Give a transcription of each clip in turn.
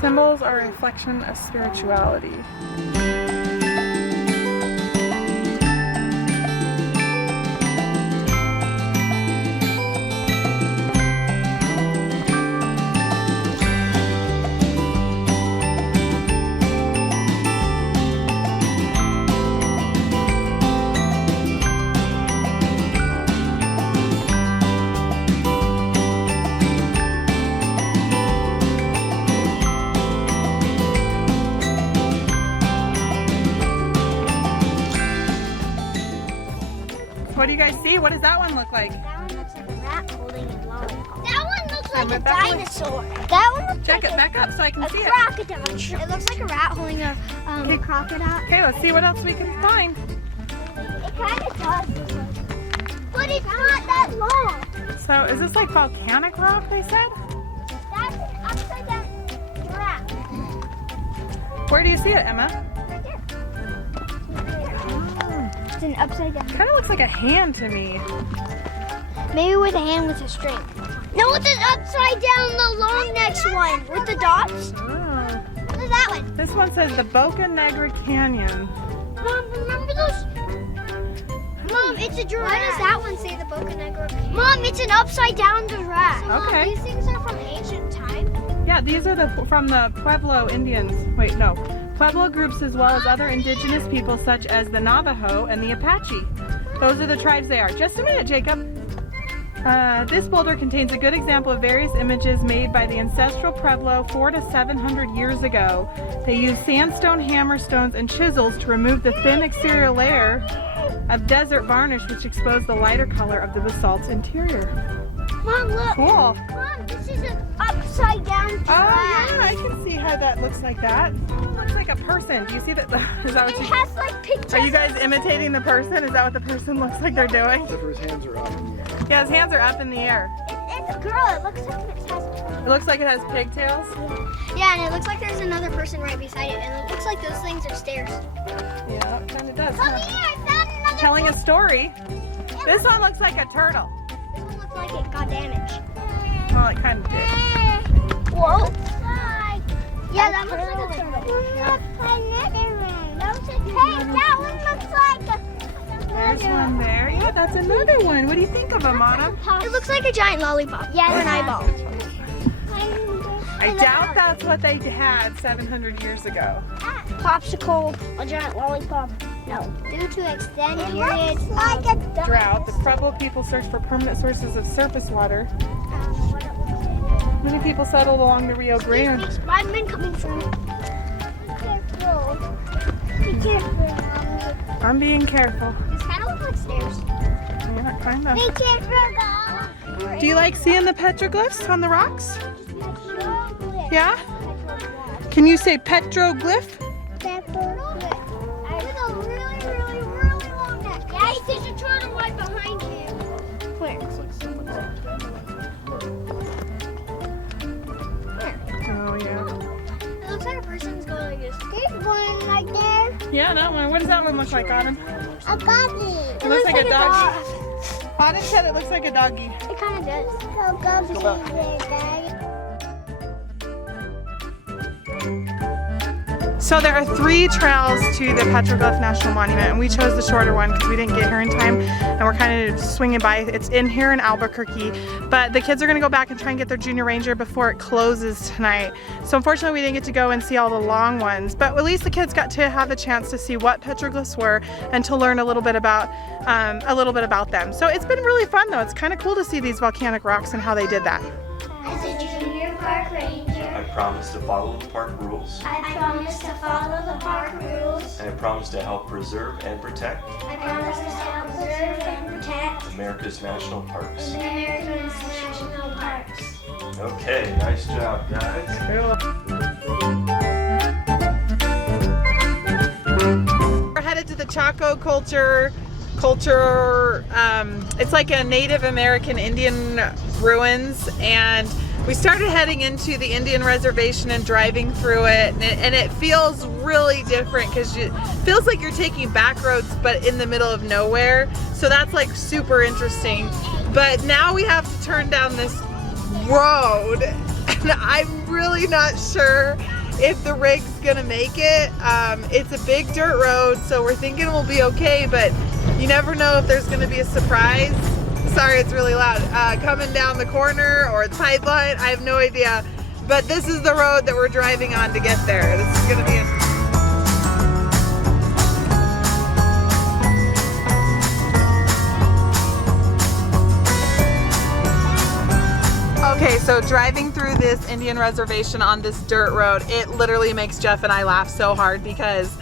Symbols are a reflection of spirituality. What do you guys see? What does that one look like? That one looks like a rat holding a lollipop. That one looks like a Becky. dinosaur. That one looks Check like it back up so I can a see it. crocodile. It looks like a rat holding a crocodile. Okay, let's see what else we can find. It kind of does. But it's not that long. So is this like volcanic rock, they said? That's an upside down giraffe. Where do you see it, Emma? Right there. It's an upside down. Kind of looks like a hand to me. Maybe with a hand with a string. No, it's an upside down, the long next one with the dots. Oh. Look at that one. This one says the Boca Negra Canyon. Mom, remember those? Mom, it's a giraffe. Why does that one say the Boca Negra? Mom, it's an upside down giraffe. So, Okay. Mom, these things are from ancient time. Yeah, these are from the Pueblo Indians. Wait, no. Pueblo groups as well as other indigenous people such as the Navajo and the Apache. Those are the tribes they are. Just a minute, Jacob. This boulder contains a good example of various images made by the ancestral Pueblo 400 to 700 years ago. They used sandstone hammerstones and chisels to remove the thin exterior layer of desert varnish which exposed the lighter color of the basalt's interior. Mom, look. Cool. Mom, this is an upside down giraffe. Oh yeah, I can see how that looks like that. Looks like a person. Do you see that? Is that what It you, has like pictures. are you guys imitating the person? Is that what the person looks like they're doing? Except for his hands are up in the air. Yeah, his hands are up in the air. It's a girl. It looks like it has. It looks like it has pigtails. Yeah, and it looks like there's another person right beside it, and it looks like those things are stairs. Yeah, it kind of does. Come Huh? here, I found another. Telling a story. This one looks like a turtle. This one looks like it got damaged. Well, it kind of did. Whoa. Yeah, that looks like a turtle. Hey, that one looks like a... There's one there. Yeah, that's another one. What do you think of them, Anna? It looks like a giant lollipop. Yeah, or an eyeball. I doubt that's what they had 700 years ago. Popsicle, a giant lollipop. No. Due to extended periods like a Drought, the Pueblo people searched for permanent sources of surface water. Many people settled along the Rio Grande. Spider-Man coming through. Be careful. Be careful. I'm being careful. This kind of looks like stairs. Yeah, kind of. Be careful. Do you like seeing the petroglyphs on the rocks? Yeah? Can you say petroglyph? Really long neck. Yeah, there's a turtle right behind you. Where? Oh, yeah. It looks like a person's going like this. There's one right there. Yeah, that one. What does that one look like, Autumn? A doggy. It looks like a doggy. Autumn said it looks like a doggy. It kind of does. A doggy. So there are 3 trails to the Petroglyph National Monument, and we chose the shorter one because we didn't get here in time, and we're kind of swinging by. It's in here in Albuquerque, but the kids are going to go back and try and get their Junior Ranger before it closes tonight. So unfortunately we didn't get to go and see all the long ones, but at least the kids got to have a chance to see what petroglyphs were and to learn a little bit about them. So it's been really fun though. It's kind of cool to see these volcanic rocks and how they did that. As a junior park ranger, I promise to follow the park rules, I promise to follow the park rules. and I promise to help preserve and protect I promise to help preserve and protect America's national parks. America's national parks. Okay, nice job, guys. We're headed to the Chaco culture. It's like a Native American Indian ruins, and we started heading into the Indian reservation and driving through it, and it feels really different because it feels like you're taking back roads but in the middle of nowhere. So that's like super interesting. But now we have to turn down this road and I'm really not sure if the rig's gonna make it. It's a big dirt road, so we're thinking we'll be okay, but you never know if there's gonna be a surprise. Sorry, it's really loud. Coming down the corner or the pipeline, I have no idea. But this is the road that we're driving on to get there. This is gonna be a Okay, so driving through this Indian reservation on this dirt road, it literally makes Jeff and I laugh so hard because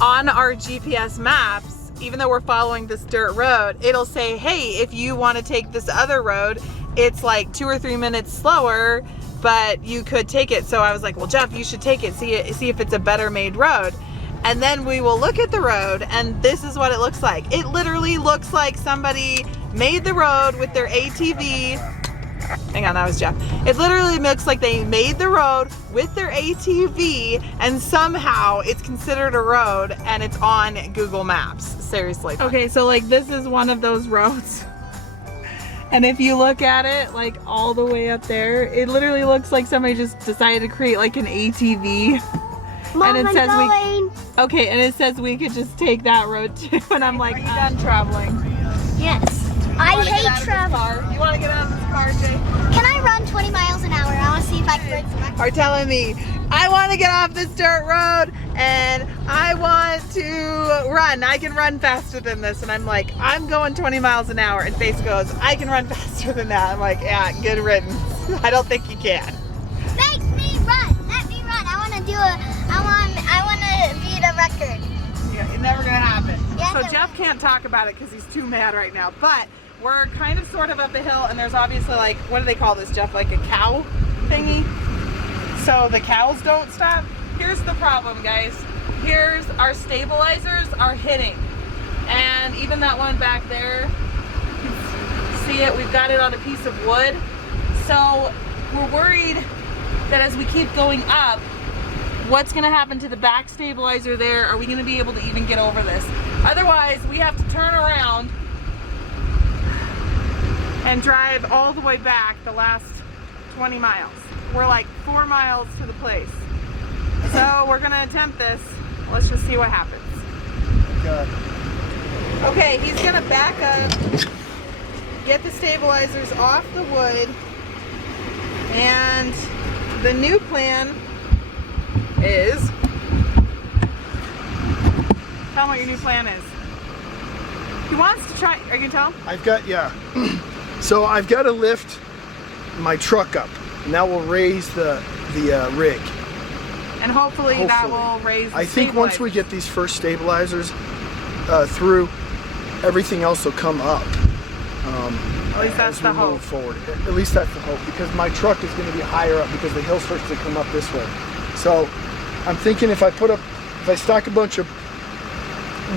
on our GPS maps, even though we're following this dirt road, it'll say, hey, if you want to take this other road, it's like 2 or 3 minutes slower, but you could take it. So I was like, well, Jeff, you should take it, see if it's a better made road. And then we will look at the road, and this is what it looks like. It literally looks like somebody made the road with their ATV. Hang on, that was Jeff. It literally looks like they made the road with their ATV and somehow it's considered a road and it's on Google Maps. Seriously. Okay, so like this is one of those roads. And if you look at it like all the way up there, it literally looks like somebody just decided to create like an ATV. Mom, and it I'm says going. Okay, and it says we could just take that road too. And I'm like, are you done traveling? Yes. I hate travel. You want to get out of this car, Jay? Can I run 20 miles an hour? I want to see if I can break the record. Are telling me, I want to get off this dirt road and I want to run. I can run faster than this. And I'm like, I'm going 20 miles an hour. And Face goes, I can run faster than that. I'm like, yeah, good riddance. I don't think you can. Make me run. Let me run. I want to do I want to beat a record. Yeah, it's never going to happen. Yes, So it Jeff can't talk about it because he's too mad right now. But we're kind of sort of up a hill and there's obviously like, what do they call this, Jeff? Like a cow thingy? So the cows don't stop. Here's the problem, guys. Here's our stabilizers are hitting. And even that one back there, you can see it, we've got it on a piece of wood. So we're worried that as we keep going up, what's gonna happen to the back stabilizer there? Are we gonna be able to even get over this? Otherwise, we have to turn around and drive all the way back the last 20 miles. We're like 4 miles to the place. So we're gonna attempt this. Let's just see what happens. Okay, he's gonna back up, get the stabilizers off the wood, and the new plan is, tell him what your new plan is. He wants to try, are you gonna tell him? I've got, yeah. So I've got to lift my truck up, and that will raise the rig. And hopefully that will raise the I think once we get these first stabilizers through, everything else will come up. At least that's the hope. Forward. At least that's the hope, because my truck is going to be higher up because the hill starts to come up this way. So I'm thinking if I stack a bunch of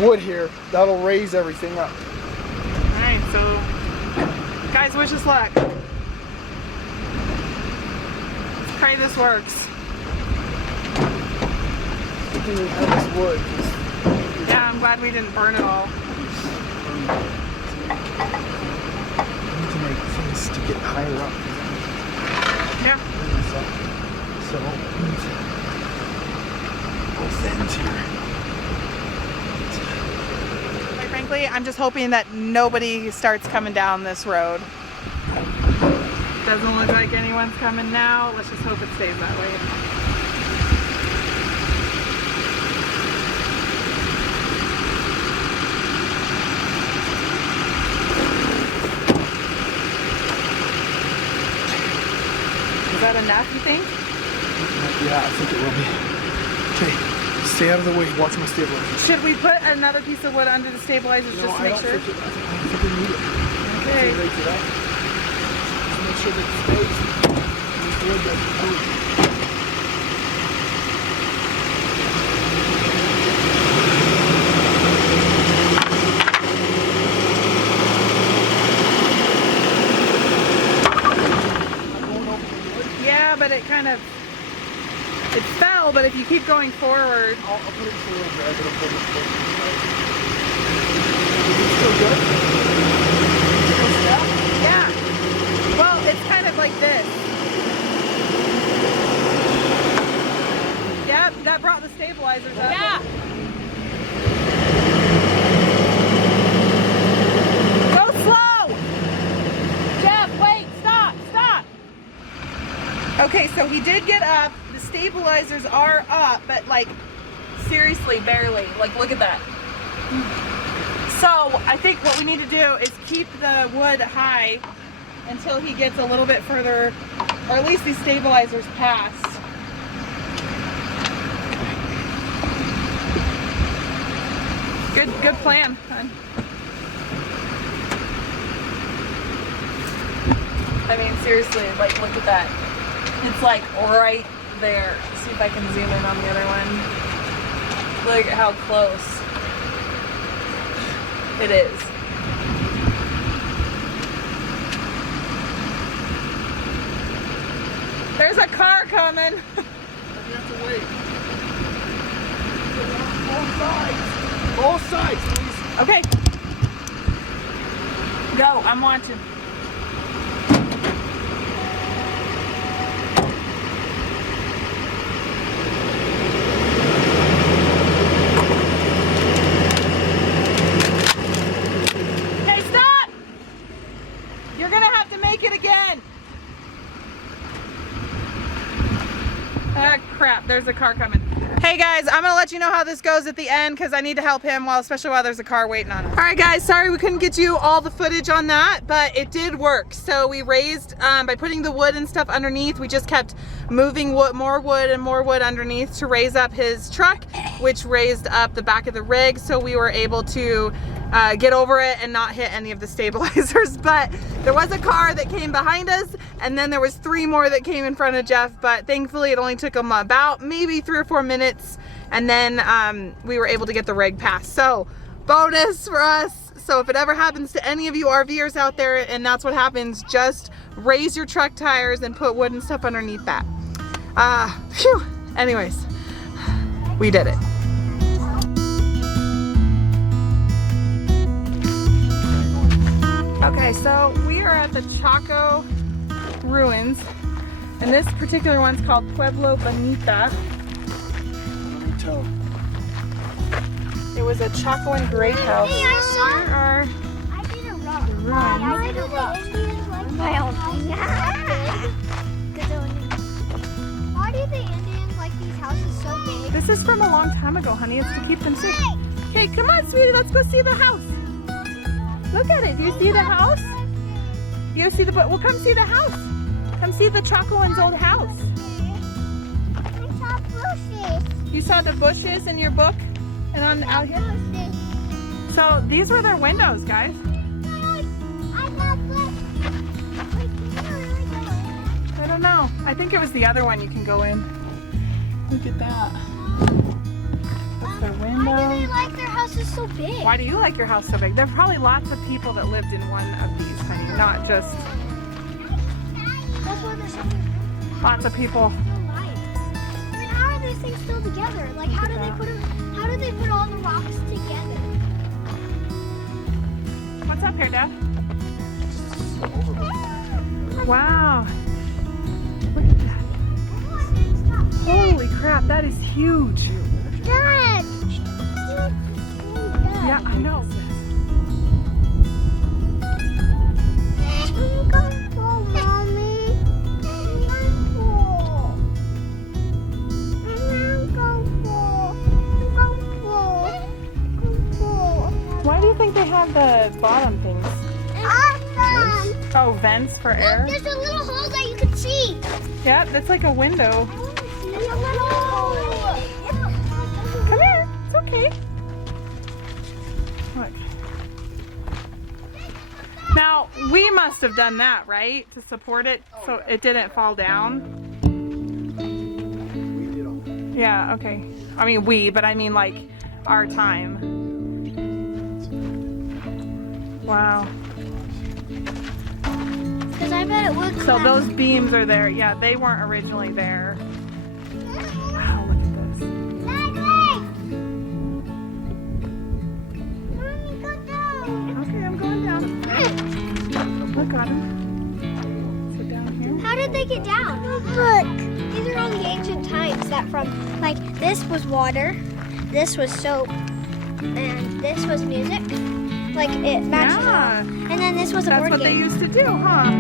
wood here, that'll raise everything up. All right, so guys, wish us luck. Let's pray this works. Thinking we have this wood. Yeah, I'm glad we didn't burn it all. I need to make things to get higher up. Yeah. So both ends here. Quite frankly, I'm just hoping that nobody starts coming down this road. Doesn't look like anyone's coming now. Let's just hope it stays that way. Is that enough, you think? Yeah, I think it will be. Okay, stay out of the way. Watch my stabilizers. Should we put another piece of wood under the stabilizers just to make sure? I don't think we need it. Okay. Raise it up. Just make sure that it stays. This wood doesn't move. Yeah, but it kind of, it fell, but if you keep going forward. I'll put it through and drag it up over the foot. Is it still good? Yeah. Well, it's kind of like this. he did get up. The stabilizers are up, but like seriously, barely. Like look at that. So I think what we need to do is keep the wood high until he gets a little bit further, or at least these stabilizers past. Good plan, hon. I mean, seriously, like, look at that. It's like right there. See if I can zoom in on the other one. Look at how close it is. There's a car coming. You have to wait. Both sides. Both sides, please. Okay. Go, I'm watching. Hey, stop! You're gonna have to make it again. Ah, crap, there's a car coming. Hey guys, I'm gonna let you know how this goes at the end because I need to help him, especially while there's a car waiting on us. All right guys, sorry we couldn't get you all the footage on that, but it did work. So we raised, by putting the wood and stuff underneath, we just kept moving wood, more wood and more wood underneath to raise up his truck, which raised up the back of the rig, so we were able to get over it and not hit any of the stabilizers. But there was a car that came behind us, and then there was 3 more that came in front of Jeff, but thankfully it only took him about maybe 3 or 4 minutes, and then we were able to get the rig passed. So bonus for us. So if it ever happens to any of you RVers out there and that's what happens, just raise your truck tires and put wood and stuff underneath that. Phew. Anyways, we did it. Okay, so we are at the Chaco ruins, and this particular one's called Pueblo Bonita. It was a Chacoan great house. Hey, I saw. Here are I did a rock. the ruins. I did a rock. My own thing. Why do the Indians like these houses so big? This is from a long time ago, honey. It's to keep them safe. Okay, come on, sweetie. Let's go see the house. Look at it. Do you see the house? You see the, well, come see the house. Come see the Chacoans' old house. I saw bushes. You saw the bushes in your book and on out here? So these were their windows, guys. I don't know. I think it was the other one you can go in. Look at that. That's their window. Why do they like their houses so big? Why do you like your house so big? There are probably lots of people that lived in one of these, honey. Not just That's why they're so big. lots of people. I mean, how are these things still together? Like, how do they put them? How do they put all the rocks together? What's up here, Dad? Wow. Look at that. Holy crap, that is huge. Dad! Yeah, I know. I'm comfortable, Mommy. I'm comfortable. I'm comfortable. Why do you think they have the bottom things? Awesome! Oh, vents for air? Look, there's a little hole that you can see. Yeah, that's like a window. There's a little hole. Come here. It's okay. Look. Now, we must have done that, right? To support it so it didn't fall down. We did all that. Yeah, okay. I mean but I mean like our time. Wow. Because I bet it would. So those beams are there. Yeah, they weren't originally there. Wow, look at this. Okay, I'm going down. Look at him. Sit down here. How did they get down? Look. These are all the ancient times that from, like, this was water, this was soap, and this was music. Like, it matches all. Yeah. And then this was a That's board what they game. used to do, huh?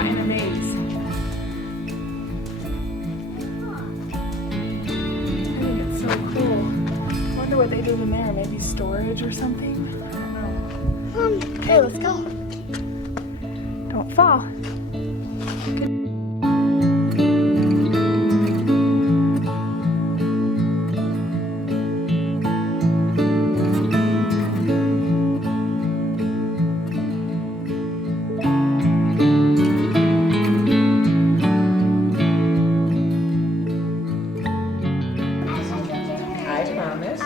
caught in a maze. I think it's so cool. I wonder what they did in there. Maybe storage or something? I don't know. Okay, let's go. Don't fall. I promise.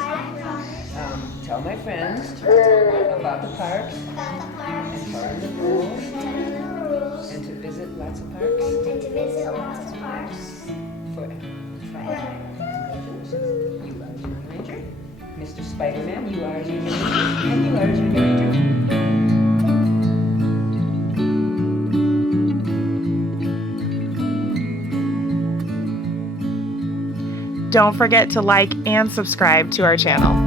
Tell my friends about the parks and learn the rules and to visit lots of parks forever. You are Junior Ranger. Mr. Spider-Man, you are Junior Ranger. And you are Junior Ranger. Don't forget to like and subscribe to our channel.